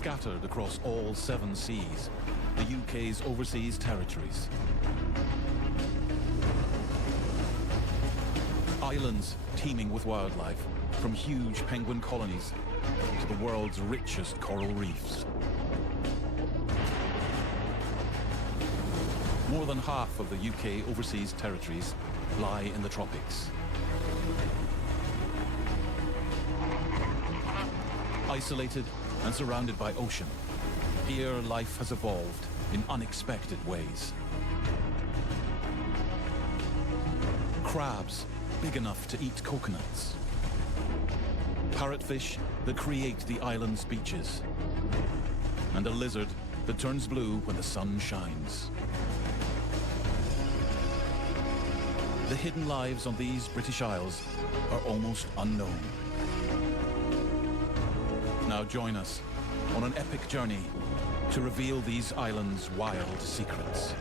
Scattered across all 7 seas, the UK's overseas territories. Islands teeming with wildlife, from huge penguin colonies to the world's richest coral reefs. More than half of the UK overseas territories lie in the tropics. Isolated and surrounded by ocean, here life has evolved in unexpected ways. Crabs big enough to eat coconuts. Parrotfish that create the island's beaches. And a lizard that turns blue when the sun shines. The hidden lives on these British Isles are almost unknown. Now join us on an epic journey to reveal these islands' wild secrets.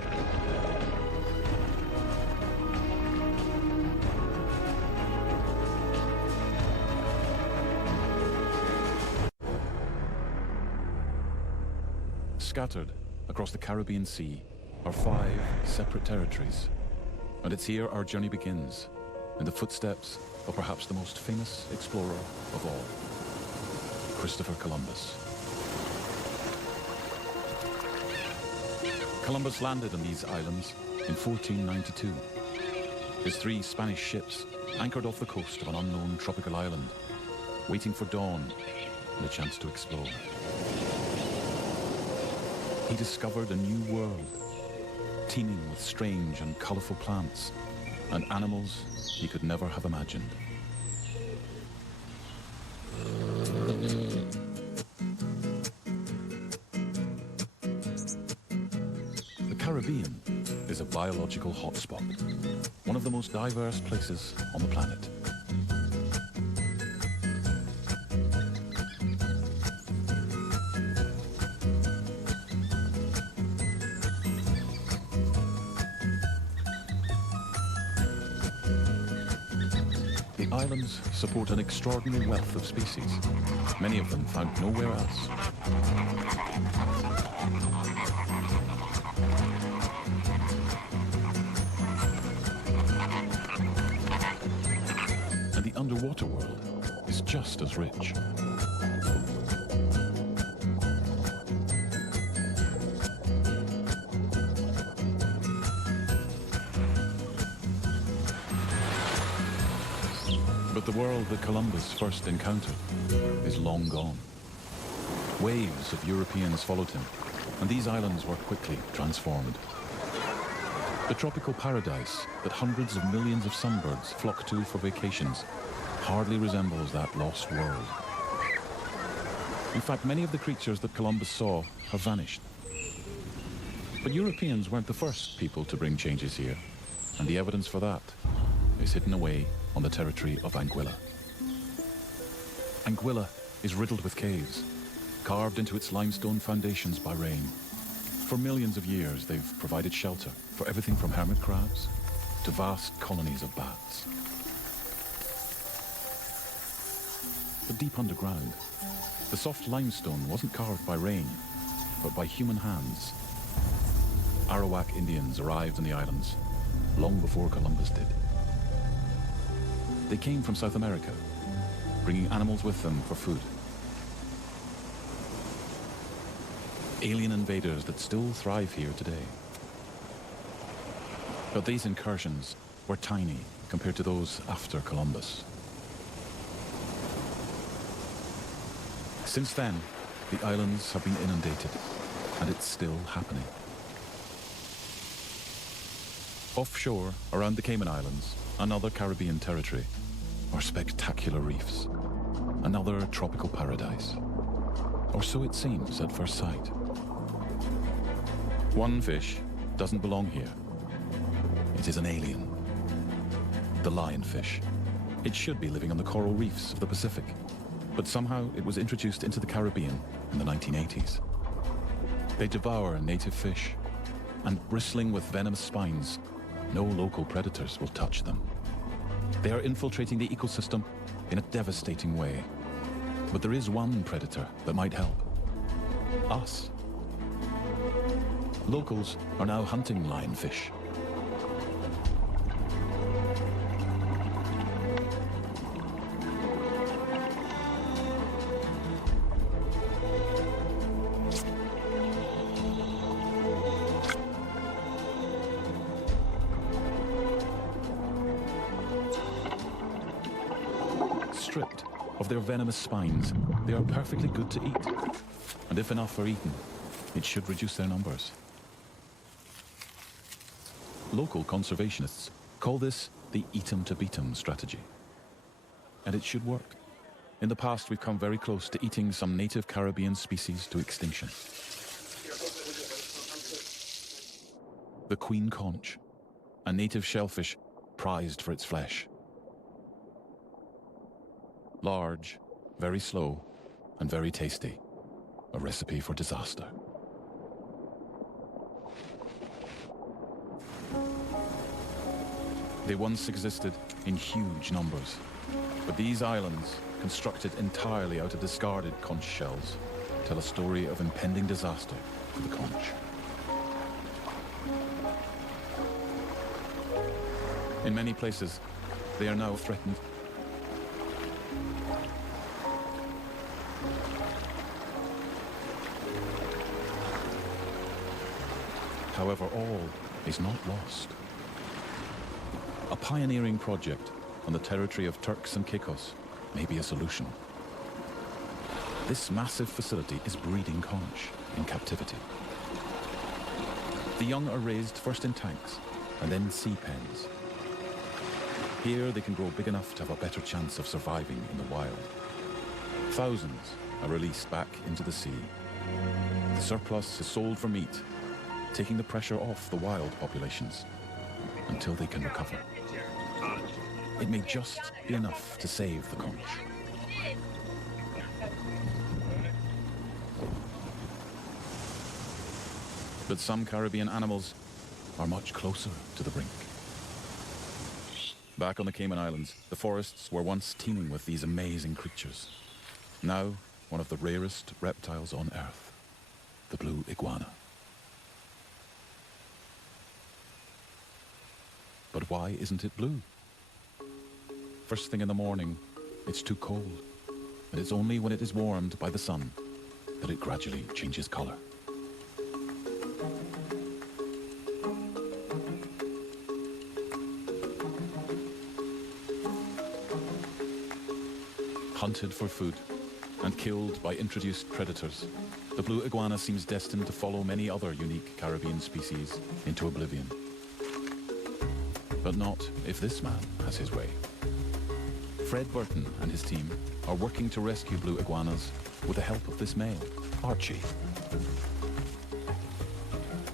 Scattered across the Caribbean Sea are 5 separate territories. And it's here our journey begins, in the footsteps of perhaps the most famous explorer of all, Christopher Columbus. Columbus landed on these islands in 1492. His 3 Spanish ships anchored off the coast of an unknown tropical island, waiting for dawn and a chance to explore. He discovered a new world, teeming with strange and colorful plants and animals he could never have imagined. The Caribbean is a biological hotspot, one of the most diverse places on the planet. The islands support an extraordinary wealth of species, many of them found nowhere else. And the underwater world is just as rich. But the world that Columbus first encountered is long gone. Waves of Europeans followed him, and these islands were quickly transformed. The tropical paradise that hundreds of millions of sunbirds flock to for vacations hardly resembles that lost world. In fact, many of the creatures that Columbus saw have vanished. But Europeans weren't the first people to bring changes here, and the evidence for that is hidden away on the territory of Anguilla. Anguilla is riddled with caves, carved into its limestone foundations by rain. For millions of years, they've provided shelter for everything from hermit crabs to vast colonies of bats. But deep underground, the soft limestone wasn't carved by rain, but by human hands. Arawak Indians arrived on the islands long before Columbus did. They came from South America, bringing animals with them for food. Alien invaders that still thrive here today. But these incursions were tiny compared to those after Columbus. Since then, the islands have been inundated, and it's still happening. Offshore, around the Cayman Islands, another Caribbean territory, are spectacular reefs, another tropical paradise. Or so it seems at first sight. One fish doesn't belong here. It is an alien. The lionfish. It should be living on the coral reefs of the Pacific, but somehow it was introduced into the Caribbean in the 1980s. They devour native fish, and bristling with venomous spines, no local predators will touch them. They are infiltrating the ecosystem in a devastating way. But there is one predator that might help. Us. Locals are now hunting lionfish. Stripped of their venomous spines, they are perfectly good to eat. And if enough are eaten, it should reduce their numbers. Local conservationists call this the eat 'em to beat 'em strategy. And it should work. In the past, we've come very close to eating some native Caribbean species to extinction. The queen conch, a native shellfish prized for its flesh. Large, very slow, and very tasty. A recipe for disaster. They once existed in huge numbers, but these islands, constructed entirely out of discarded conch shells, tell a story of impending disaster for the conch. In many places, they are now threatened. However, all is not lost. A pioneering project on the territory of Turks and Caicos may be a solution. This massive facility is breeding conch in captivity. The young are raised first in tanks and then in sea pens. Here they can grow big enough to have a better chance of surviving in the wild. Thousands are released back into the sea. The surplus is sold for meat, taking the pressure off the wild populations until they can recover. It may just be enough to save the conch. But some Caribbean animals are much closer to the brink. Back on the Cayman Islands, the forests were once teeming with these amazing creatures. Now, one of the rarest reptiles on Earth, the blue iguana. But why isn't it blue? First thing in the morning, it's too cold, and it's only when it is warmed by the sun that it gradually changes color. Hunted for food and killed by introduced predators, the blue iguana seems destined to follow many other unique Caribbean species into oblivion. But not if this man has his way. Fred Burton and his team are working to rescue blue iguanas with the help of this male, Archie.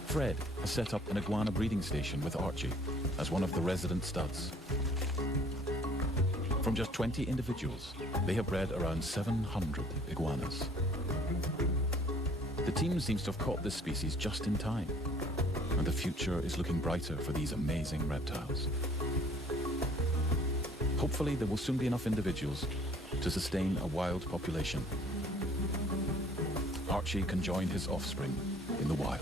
Fred has set up an iguana breeding station with Archie as one of the resident studs. From just 20 individuals, they have bred around 700 iguanas. The team seems to have caught this species just in time, and the future is looking brighter for these amazing reptiles. Hopefully, there will soon be enough individuals to sustain a wild population. Archie can join his offspring in the wild.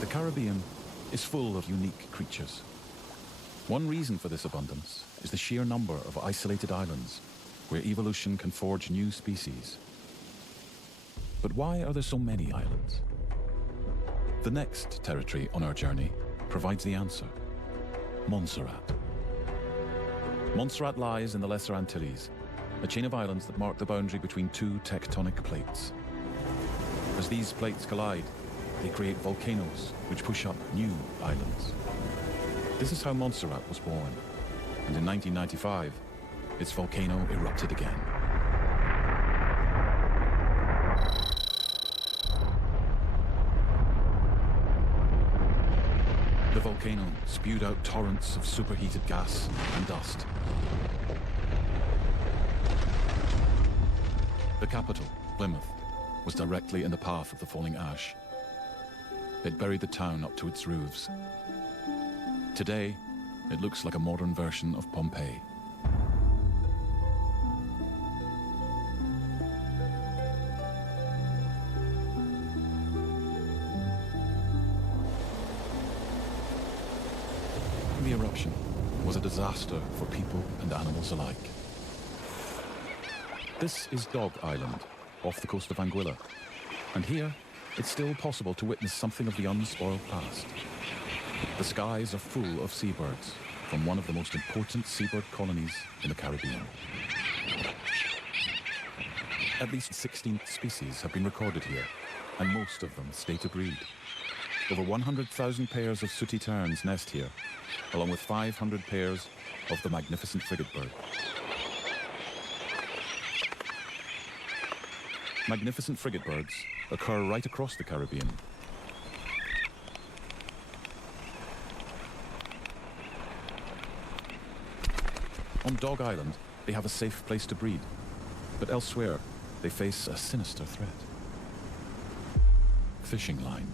The Caribbean is full of unique creatures. One reason for this abundance is the sheer number of isolated islands where evolution can forge new species. But why are there so many islands? The next territory on our journey provides the answer. Montserrat. Montserrat lies in the Lesser Antilles, a chain of islands that mark the boundary between two tectonic plates. As these plates collide, they create volcanoes which push up new islands. This is how Montserrat was born, and in 1995, its volcano erupted again. The volcano spewed out torrents of superheated gas and dust. The capital, Plymouth, was directly in the path of the falling ash. It buried the town up to its roofs. Today, it looks like a modern version of Pompeii. disaster for people and animals alike. This is Dog Island, off the coast of Anguilla. And here, it's still possible to witness something of the unspoiled past. The skies are full of seabirds from one of the most important seabird colonies in the Caribbean. At least 16 species have been recorded here, and most of them stay to breed. Over 100,000 pairs of sooty terns nest here, along with 500 pairs of the magnificent frigate bird. Magnificent frigate birds occur right across the Caribbean. On Dog Island, they have a safe place to breed, but elsewhere, they face a sinister threat. Fishing line.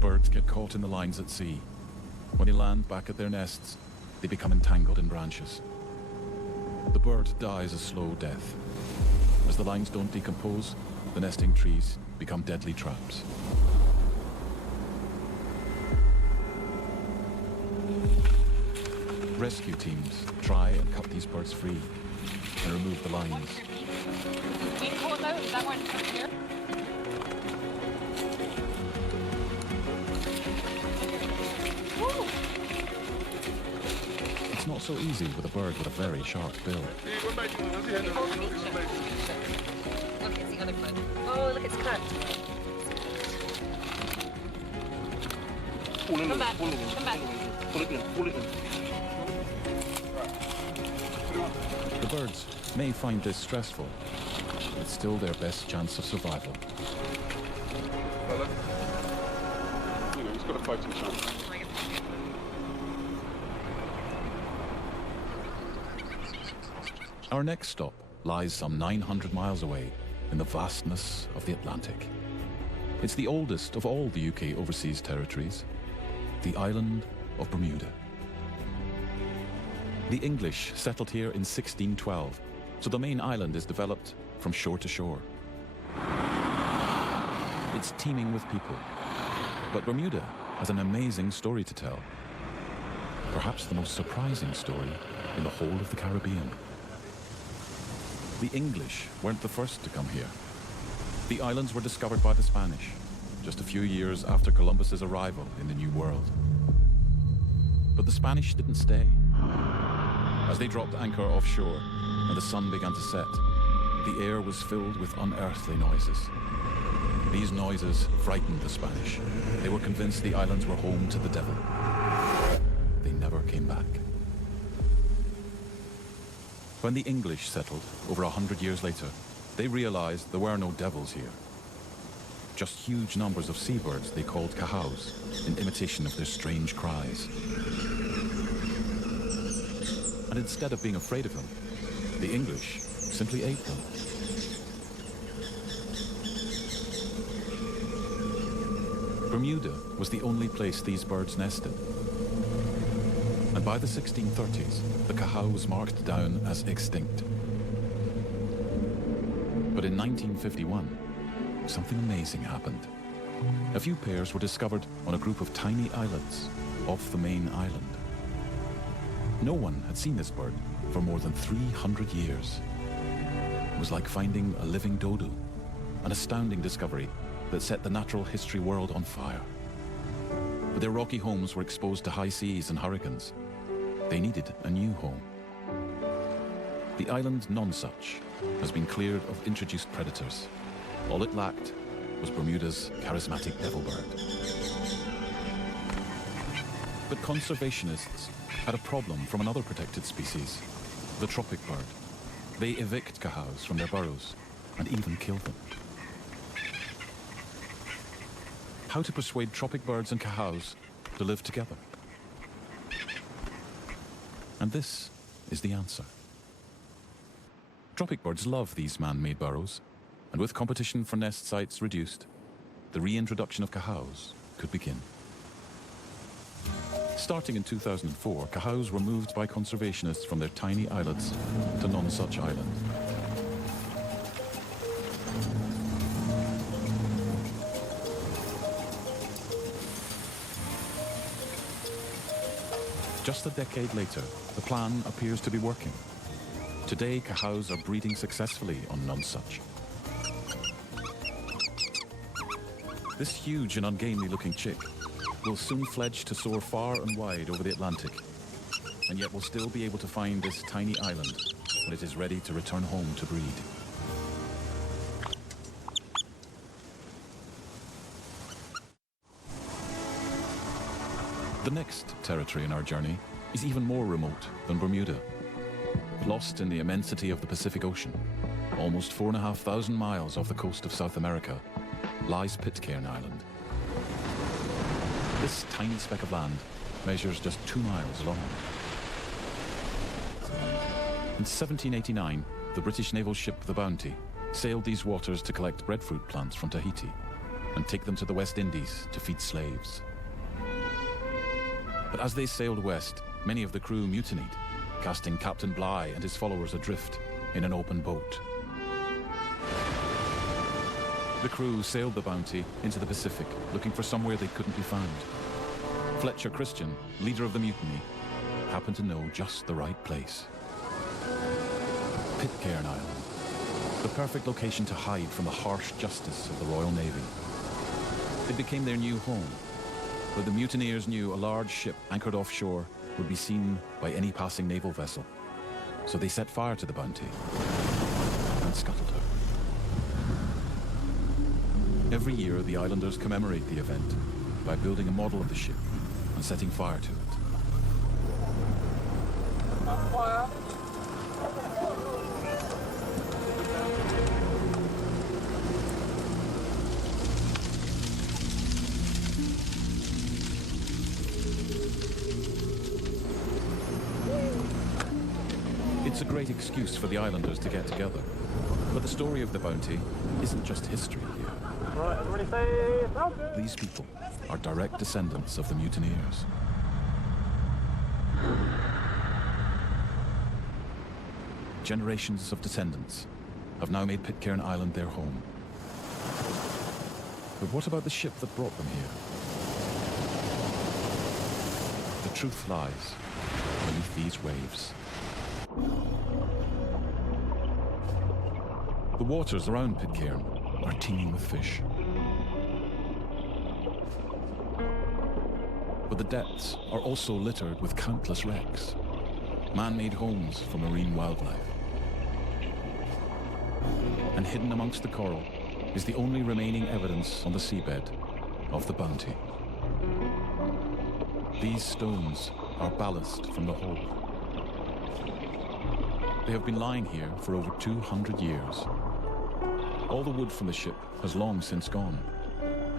Birds get caught in the lines at sea. When they land back at their nests, they become entangled in branches. The bird dies a slow death. As the lines don't decompose, the nesting trees become deadly traps. Rescue teams try and cut these birds free and remove the lines. Can you pull it out? That one here? Woo! It's not so easy with a bird with a very sharp bill. Look, it's the other foot. Oh, look, it's cut. Come back. Come back. The birds may find this stressful, but it's still their best chance of survival. He's got a fighting chance. Our next stop lies some 900 miles away in the vastness of the Atlantic. It's the oldest of all the UK overseas territories, the island of Bermuda. The English settled here in 1612, so the main island is developed from shore to shore. It's teeming with people, but Bermuda has an amazing story to tell. Perhaps the most surprising story in the whole of the Caribbean. The English weren't the first to come here. The islands were discovered by the Spanish, just a few years after Columbus's arrival in the New World. But the Spanish didn't stay. As they dropped anchor offshore and the sun began to set, the air was filled with unearthly noises. These noises frightened the Spanish. They were convinced the islands were home to the devil. They never came back. When the English settled, over 100 years later, they realized there were no devils here. Just huge numbers of seabirds they called cahows, in imitation of their strange cries. And instead of being afraid of them, the English simply ate them. Bermuda was the only place these birds nested. And by the 1630s, the cahow was marked down as extinct. But in 1951, something amazing happened. A few pairs were discovered on a group of tiny islets off the main island. No one had seen this bird for more than 300 years. It was like finding a living dodo, an astounding discovery that set the natural history world on fire. But their rocky homes were exposed to high seas and hurricanes. They needed a new home. The island Nonsuch has been cleared of introduced predators. All it lacked was Bermuda's charismatic devil bird. But conservationists had a problem from another protected species, the tropic bird. They evict cahows from their burrows and even kill them. How to persuade tropic birds and cahows to live together? And this is the answer. Tropic birds love these man-made burrows, and with competition for nest sites reduced, the reintroduction of cahows could begin. Starting in 2004, cahows were moved by conservationists from their tiny islets to Nonsuch Island. Just a decade later, the plan appears to be working. Today, cows are breeding successfully on Nonsuch. This huge and ungainly-looking chick will soon fledge to soar far and wide over the Atlantic, and yet will still be able to find this tiny island when it is ready to return home to breed. The next territory in our journey is even more remote than Bermuda. Lost in the immensity of the Pacific Ocean, almost 4,500 miles off the coast of South America, lies Pitcairn Island. This tiny speck of land measures just 2 miles long. In 1789, the British naval ship the Bounty sailed these waters to collect breadfruit plants from Tahiti and take them to the West Indies to feed slaves. But as they sailed west, many of the crew mutinied, casting Captain Bligh and his followers adrift in an open boat. The crew sailed the Bounty into the Pacific, looking for somewhere they couldn't be found. Fletcher Christian, leader of the mutiny, happened to know just the right place. Pitcairn Island, the perfect location to hide from the harsh justice of the Royal Navy. It became their new home, where the mutineers knew a large ship anchored offshore would be seen by any passing naval vessel. So they set fire to the Bounty and scuttled her. Every year, the islanders commemorate the event by building a model of the ship and setting fire to it. Fire! It's a great excuse for the islanders to get together. But the story of the Bounty isn't just history here. Right, everybody say sounds good. These people are direct descendants of the mutineers. Generations of descendants have now made Pitcairn Island their home. But what about the ship that brought them here? The truth lies beneath these waves. The waters around Pitcairn are teeming with fish. But the depths are also littered with countless wrecks, man-made homes for marine wildlife. And hidden amongst the coral is the only remaining evidence on the seabed of the Bounty. These stones are ballast from the hull. They have been lying here for over 200 years. All the wood from the ship has long since gone,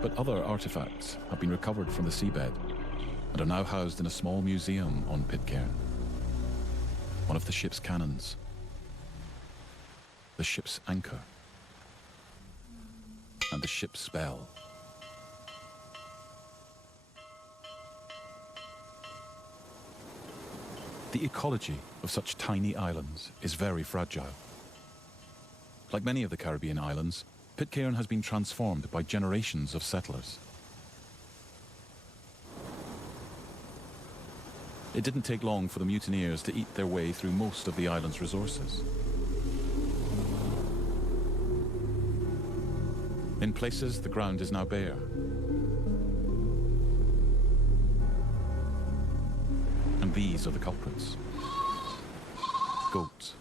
but other artifacts have been recovered from the seabed and are now housed in a small museum on Pitcairn. One of the ship's cannons, the ship's anchor, and the ship's bell. The ecology of such tiny islands is very fragile. Like many of the Caribbean islands, Pitcairn has been transformed by generations of settlers. It didn't take long for the mutineers to eat their way through most of the island's resources. In places, the ground is now bare. And these are the culprits. Goats.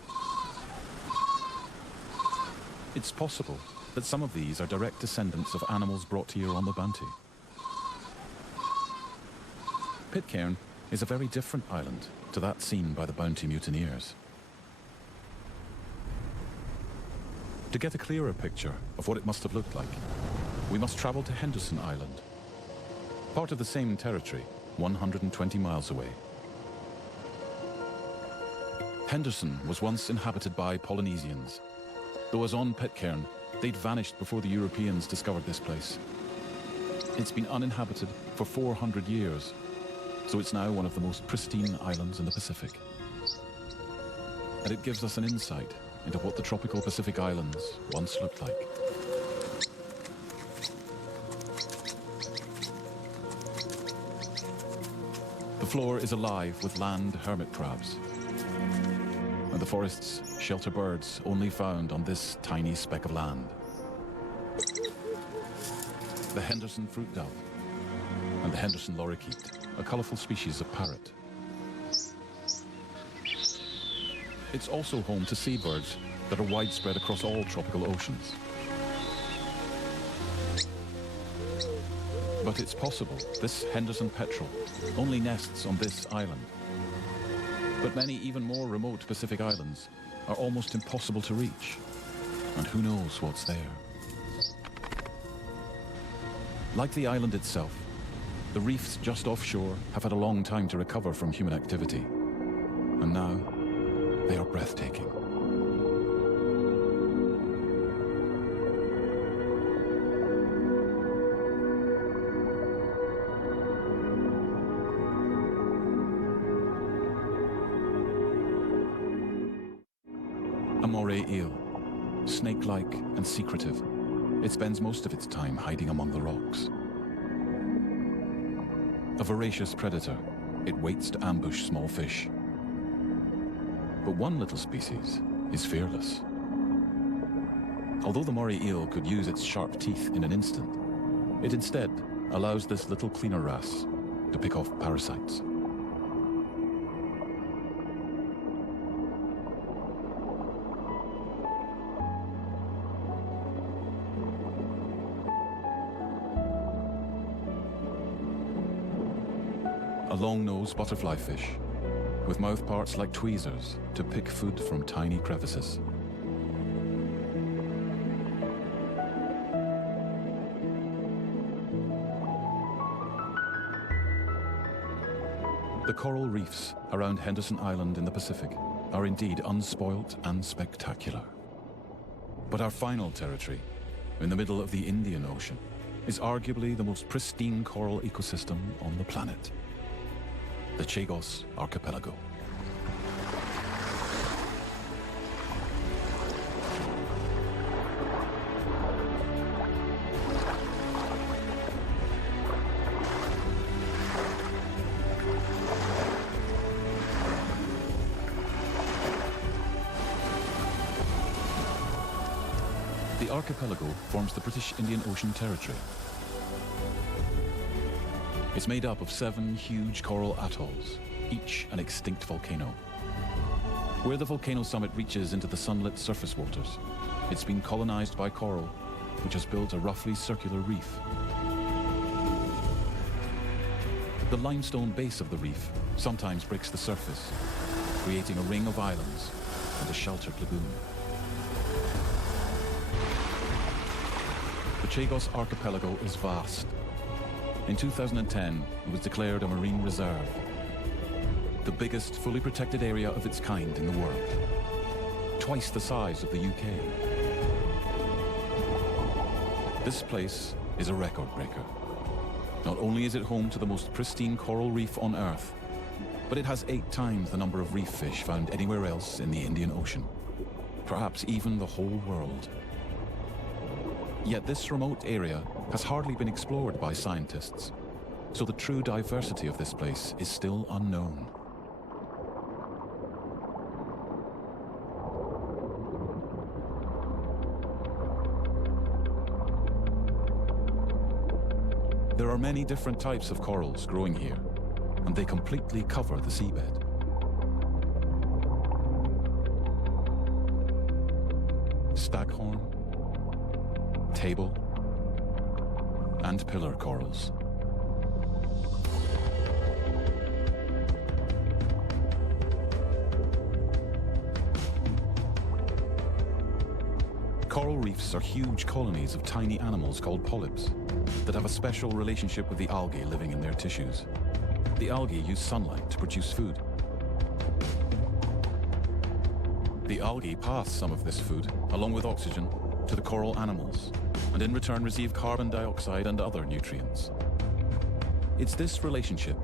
It's possible that some of these are direct descendants of animals brought here on the Bounty. Pitcairn is a very different island to that seen by the Bounty mutineers. To get a clearer picture of what it must have looked like, we must travel to Henderson Island, part of the same territory, 120 miles away. Henderson was once inhabited by Polynesians, though as on Pitcairn, they'd vanished before the Europeans discovered this place. It's been uninhabited for 400 years, so it's now one of the most pristine islands in the Pacific. And it gives us an insight into what the tropical Pacific islands once looked like. The floor is alive with land hermit crabs. And the forests shelter birds only found on this tiny speck of land. The Henderson fruit dove and the Henderson lorikeet, a colourful species of parrot. It's also home to seabirds that are widespread across all tropical oceans. But it's possible this Henderson petrel only nests on this island. But many even more remote Pacific islands are almost impossible to reach. And who knows what's there? Like the island itself, the reefs just offshore have had a long time to recover from human activity. And now, they are breathtaking. A moray eel, snake-like and secretive, it spends most of its time hiding among the rocks. A voracious predator, it waits to ambush small fish. But one little species is fearless. Although the moray eel could use its sharp teeth in an instant, it instead allows this little cleaner wrasse to pick off parasites. A long-nosed butterfly fish, with mouthparts like tweezers to pick food from tiny crevices. The coral reefs around Henderson Island in the Pacific are indeed unspoilt and spectacular. But our final territory, in the middle of the Indian Ocean, is arguably the most pristine coral ecosystem on the planet. The Chagos Archipelago. The archipelago forms the British Indian Ocean Territory. It's made up of 7 huge coral atolls, each an extinct volcano. Where the volcano summit reaches into the sunlit surface waters, it's been colonized by coral, which has built a roughly circular reef. The limestone base of the reef sometimes breaks the surface, creating a ring of islands and a sheltered lagoon. The Chagos Archipelago is vast. In 2010, it was declared a marine reserve, the biggest fully protected area of its kind in the world, twice the size of the UK. This place is a record breaker. Not only is it home to the most pristine coral reef on Earth, but it has 8 times the number of reef fish found anywhere else in the Indian Ocean, perhaps even the whole world. Yet this remote area has hardly been explored by scientists, so the true diversity of this place is still unknown. There are many different types of corals growing here, and they completely cover the seabed. Staghorn, table, and pillar corals. Coral reefs are huge colonies of tiny animals called polyps that have a special relationship with the algae living in their tissues. The algae use sunlight to produce food. The algae pass some of this food, along with oxygen, to the coral animals, and in return receive carbon dioxide and other nutrients. It's this relationship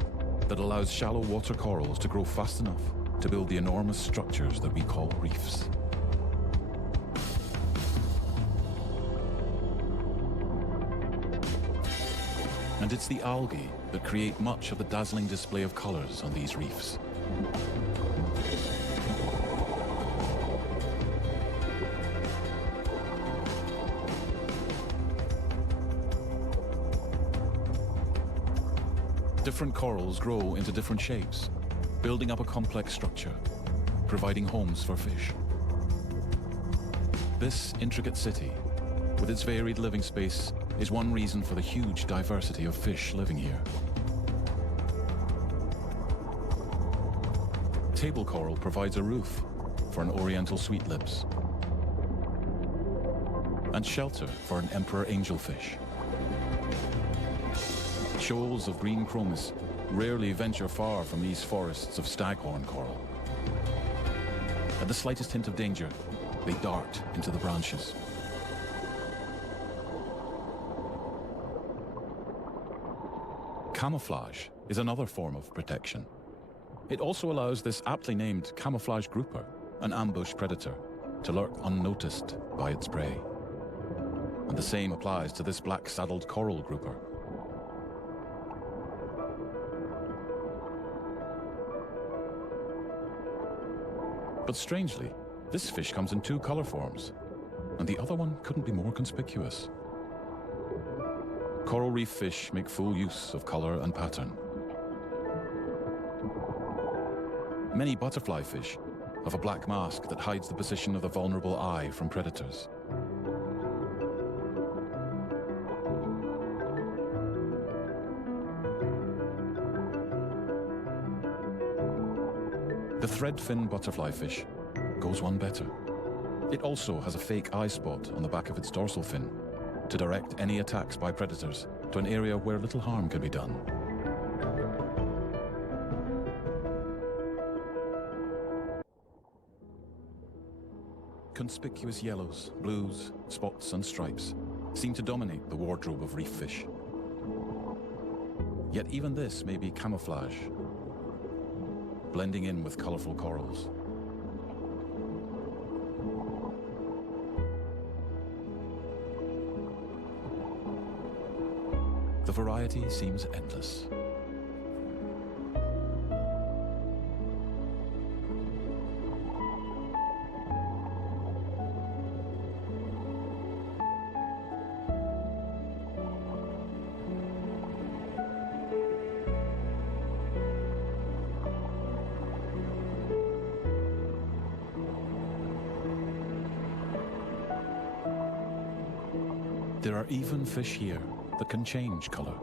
that allows shallow water corals to grow fast enough to build the enormous structures that we call reefs. And it's the algae that create much of the dazzling display of colors on these reefs. Different corals grow into different shapes, building up a complex structure, providing homes for fish. This intricate city, with its varied living space, is one reason for the huge diversity of fish living here. Table coral provides a roof for an oriental sweetlips and shelter for an emperor angelfish. Shoals of green chromis rarely venture far from these forests of staghorn coral. At the slightest hint of danger, they dart into the branches. Camouflage is another form of protection. It also allows this aptly named camouflage grouper, an ambush predator, to lurk unnoticed by its prey. And the same applies to this black-saddled coral grouper. But strangely, this fish comes in two color forms, and the other one couldn't be more conspicuous. Coral reef fish make full use of color and pattern. Many butterfly fish have a black mask that hides the position of the vulnerable eye from predators. The threadfin butterfly fish goes one better. It also has a fake eye spot on the back of its dorsal fin to direct any attacks by predators to an area where little harm can be done. Conspicuous yellows, blues, spots and stripes seem to dominate the wardrobe of reef fish. Yet even this may be camouflage, blending in with colorful corals. The variety seems endless. There are even fish here that can change color.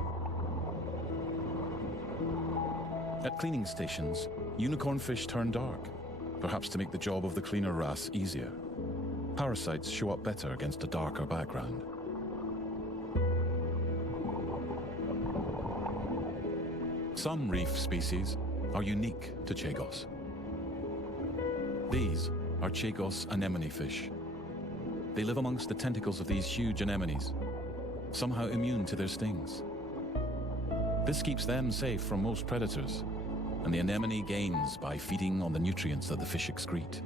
At cleaning stations, unicorn fish turn dark, perhaps to make the job of the cleaner wrasse easier. Parasites show up better against a darker background. Some reef species are unique to Chagos. These are Chagos anemone fish. They live amongst the tentacles of these huge anemones, somehow immune to their stings. This keeps them safe from most predators, and the anemone gains by feeding on the nutrients that the fish excrete.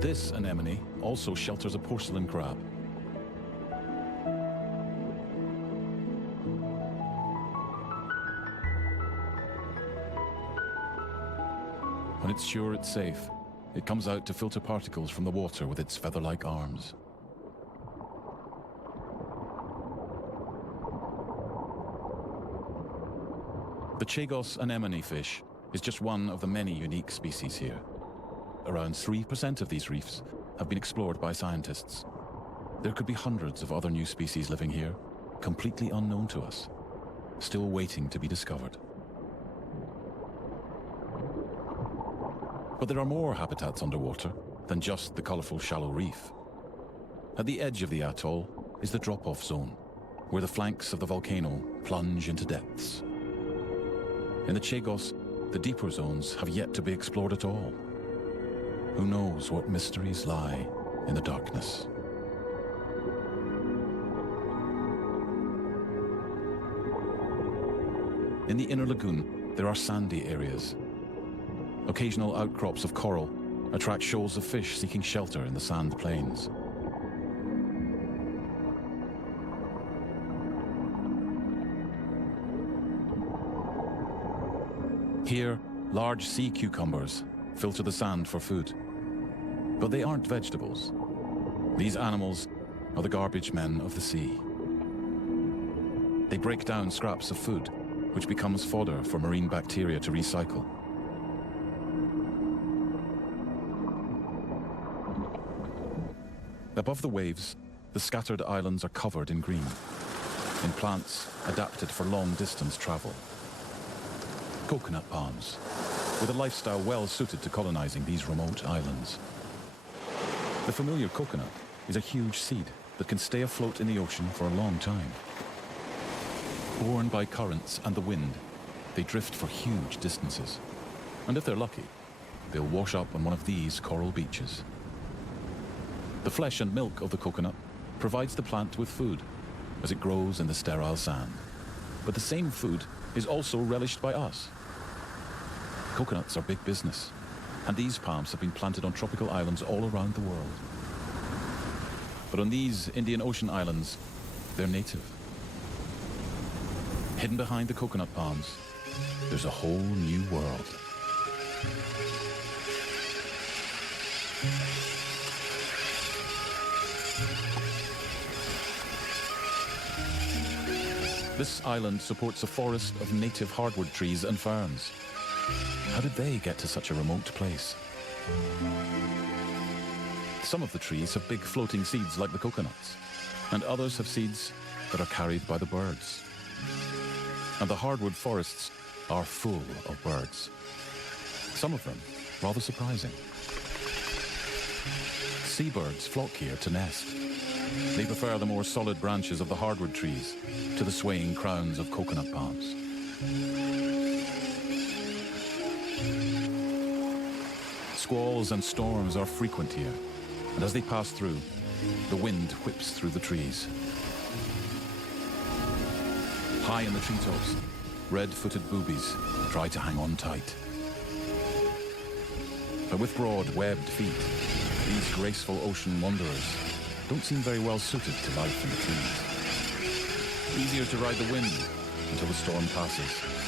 This anemone also shelters a porcelain crab. When it's sure it's safe, it comes out to filter particles from the water with its feather-like arms. The Chagos anemone fish is just one of the many unique species here. Around 3% of these reefs have been explored by scientists. There could be hundreds of other new species living here, completely unknown to us, still waiting to be discovered. But there are more habitats underwater than just the colorful shallow reef. At the edge of the atoll is the drop-off zone, where the flanks of the volcano plunge into depths. In the Chagos, the deeper zones have yet to be explored at all. Who knows what mysteries lie in the darkness? In the inner lagoon, there are sandy areas. Occasional outcrops of coral attract shoals of fish seeking shelter in the sand plains. Here, large sea cucumbers filter the sand for food. But they aren't vegetables. These animals are the garbage men of the sea. They break down scraps of food, which becomes fodder for marine bacteria to recycle. Above the waves, the scattered islands are covered in green, in plants adapted for long-distance travel. Coconut palms, with a lifestyle well suited to colonizing these remote islands. The familiar coconut is a huge seed that can stay afloat in the ocean for a long time. Borne by currents and the wind, they drift for huge distances. And if they're lucky, they'll wash up on one of these coral beaches. The flesh and milk of the coconut provides the plant with food as it grows in the sterile sand. But the same food is also relished by us. Coconuts are big business, and these palms have been planted on tropical islands all around the world. But on these Indian Ocean islands, they're native. Hidden behind the coconut palms, there's a whole new world. This island supports a forest of native hardwood trees and ferns. How did they get to such a remote place? Some of the trees have big floating seeds like the coconuts, and others have seeds that are carried by the birds. And the hardwood forests are full of birds. Some of them rather surprising. Seabirds flock here to nest. They prefer the more solid branches of the hardwood trees to the swaying crowns of coconut palms. Squalls and storms are frequent here, and as they pass through, the wind whips through the trees. High in the treetops, red-footed boobies try to hang on tight. But with broad, webbed feet, these graceful ocean wanderers don't seem very well suited to life in the trees. Easier to ride the wind until the storm passes.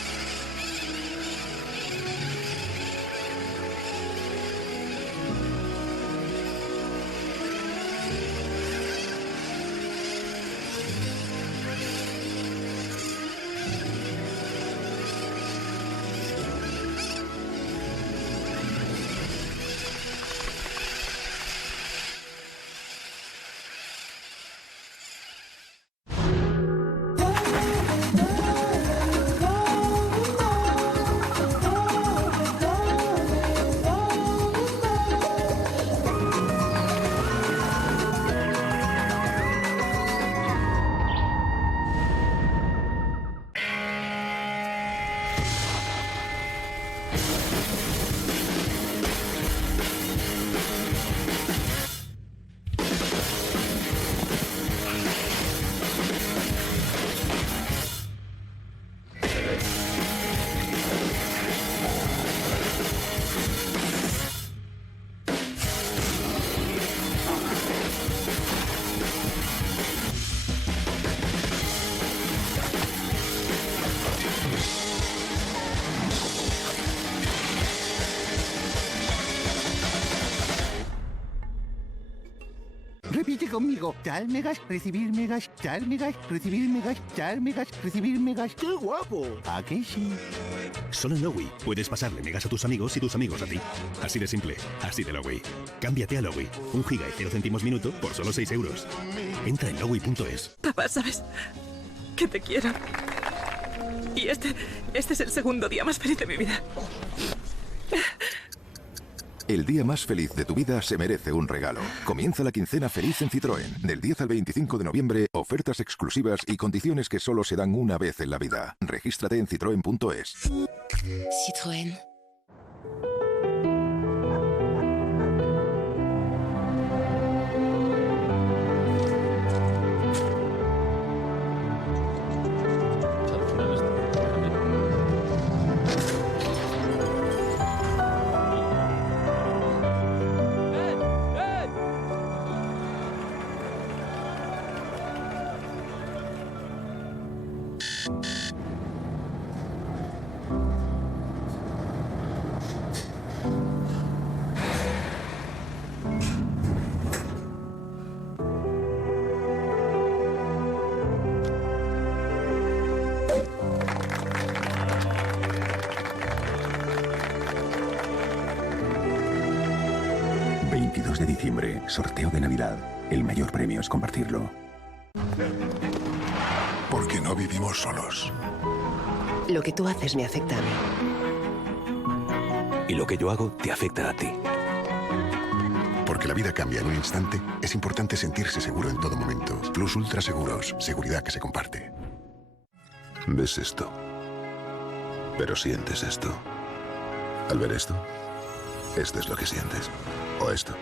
Repite conmigo. Dar megas, recibir megas, dar megas, recibir megas, dar megas, recibir megas. ¡Qué guapo! ¿A qué sí? Solo en Lowy puedes pasarle megas a tus amigos y tus amigos a ti. Así de simple, así de Lowy. Cámbiate a Lowy. 1 giga y 0 céntimos minuto por solo 6 euros. Entra en lowy.es. Papá, ¿sabes que te quiero? Y este es el segundo día más feliz de mi vida. El día más feliz de tu vida se merece un regalo. Comienza la quincena feliz en Citroën. Del 10 al 25 de noviembre, ofertas exclusivas y condiciones que solo se dan una vez en la vida. Regístrate en citroen.es. Citroën. de diciembre, sorteo de Navidad. El mayor premio es compartirlo. Porque no vivimos solos. Lo que tú haces me afecta a mí. Y lo que yo hago te afecta a ti. Porque la vida cambia en un instante, es importante sentirse seguro en todo momento. Plus Ultra Seguros, seguridad que se comparte. ¿Ves esto? Pero sientes esto. Al ver esto, esto es lo que sientes. O esto.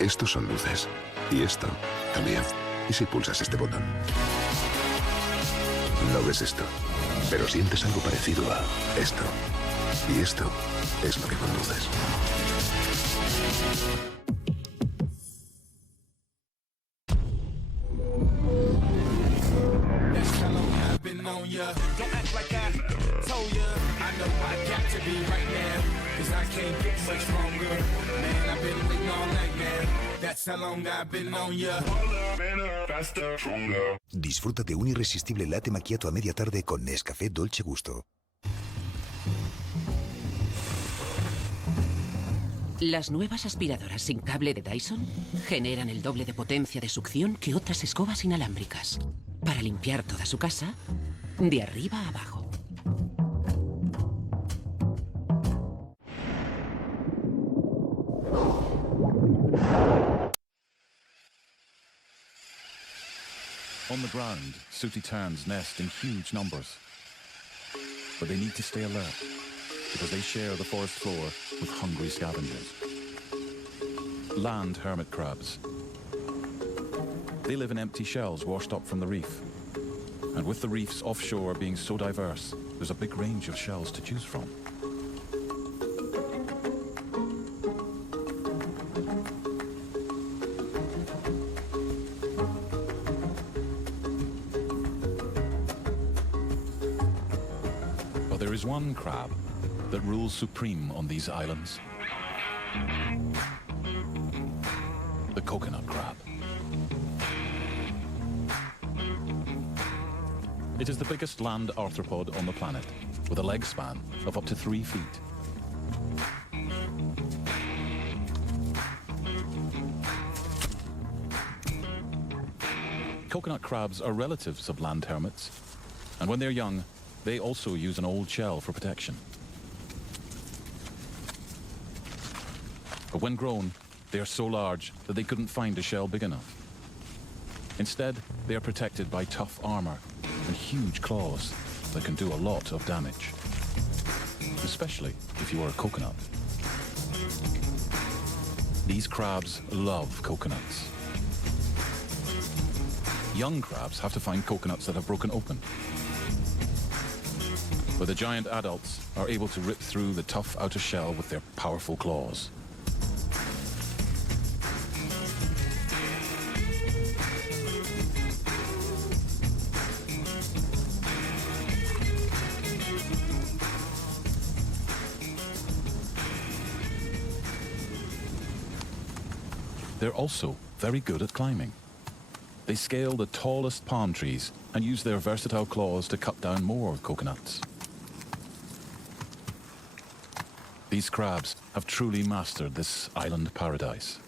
Estos son luces. Y esto también. ¿Y si pulsas este botón? No ves esto, pero sientes algo parecido a esto. Y esto es lo que conduces. Disfruta de un irresistible latte macchiato a media tarde con Nescafé Dolce Gusto. Las nuevas aspiradoras sin cable de Dyson generan el doble de potencia de succión que otras escobas inalámbricas para limpiar toda su casa de arriba a abajo. On the ground, sooty terns nest in huge numbers. But they need to stay alert, because they share the forest floor with hungry scavengers. Land hermit crabs. They live in empty shells washed up from the reef. And with the reefs offshore being so diverse, there's a big range of shells to choose from. There is one crab that rules supreme on these islands. The coconut crab. It is the biggest land arthropod on the planet, with a leg span of up to 3 feet. Coconut crabs are relatives of land hermits, and when they're young, they also use an old shell for protection. But when grown, they are so large that they couldn't find a shell big enough. Instead, they are protected by tough armor and huge claws that can do a lot of damage, especially if you are a coconut. These crabs love coconuts. Young crabs have to find coconuts that have broken open, but the giant adults are able to rip through the tough outer shell with their powerful claws. They're also very good at climbing. They scale the tallest palm trees and use their versatile claws to cut down more coconuts. These crabs have truly mastered this island paradise.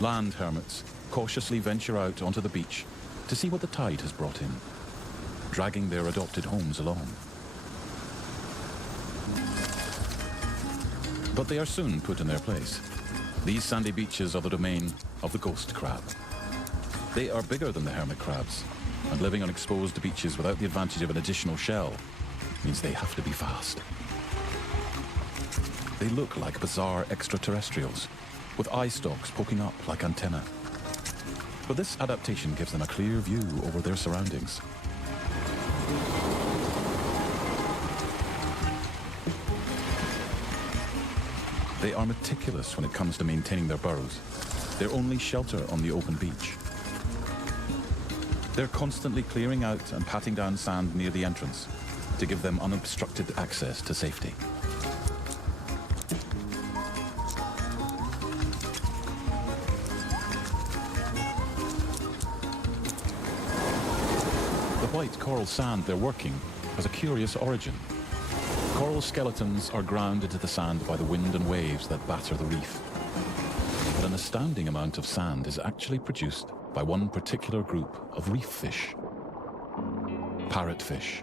Land hermits cautiously venture out onto the beach to see what the tide has brought in, dragging their adopted homes along. But they are soon put in their place. These sandy beaches are the domain of the ghost crab. They are bigger than the hermit crabs, and living on exposed beaches without the advantage of an additional shell means they have to be fast. They look like bizarre extraterrestrials, with eye stalks poking up like antennae. But this adaptation gives them a clear view over their surroundings. They are meticulous when it comes to maintaining their burrows, their only shelter on the open beach. They're constantly clearing out and patting down sand near the entrance to give them unobstructed access to safety. The white coral sand they're working has a curious origin. Coral skeletons are ground into the sand by the wind and waves that batter the reef. But an astounding amount of sand is actually produced by one particular group of reef fish, parrotfish.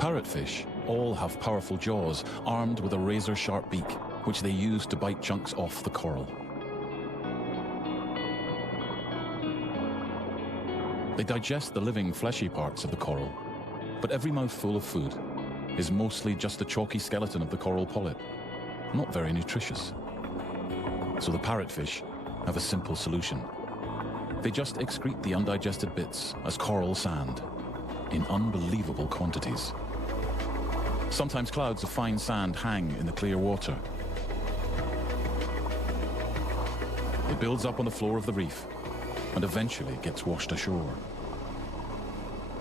Parrotfish all have powerful jaws armed with a razor-sharp beak, which they use to bite chunks off the coral. They digest the living fleshy parts of the coral, but every mouthful of food is mostly just a chalky skeleton of the coral polyp, not very nutritious. So the parrotfish have a simple solution. They just excrete the undigested bits as coral sand in unbelievable quantities. Sometimes clouds of fine sand hang in the clear water. It builds up on the floor of the reef and eventually gets washed ashore.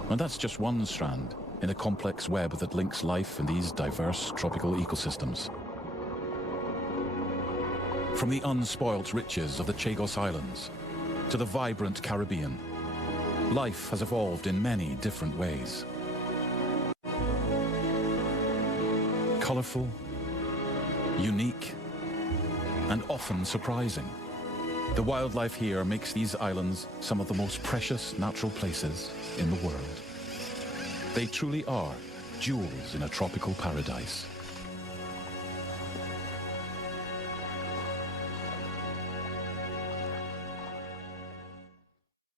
And that's just one strand in a complex web that links life in these diverse tropical ecosystems. From the unspoilt riches of the Chagos Islands to the vibrant Caribbean, life has evolved in many different ways. Colorful, unique, and often surprising. The wildlife here makes these islands some of the most precious natural places in the world. They truly are jewels in a tropical paradise.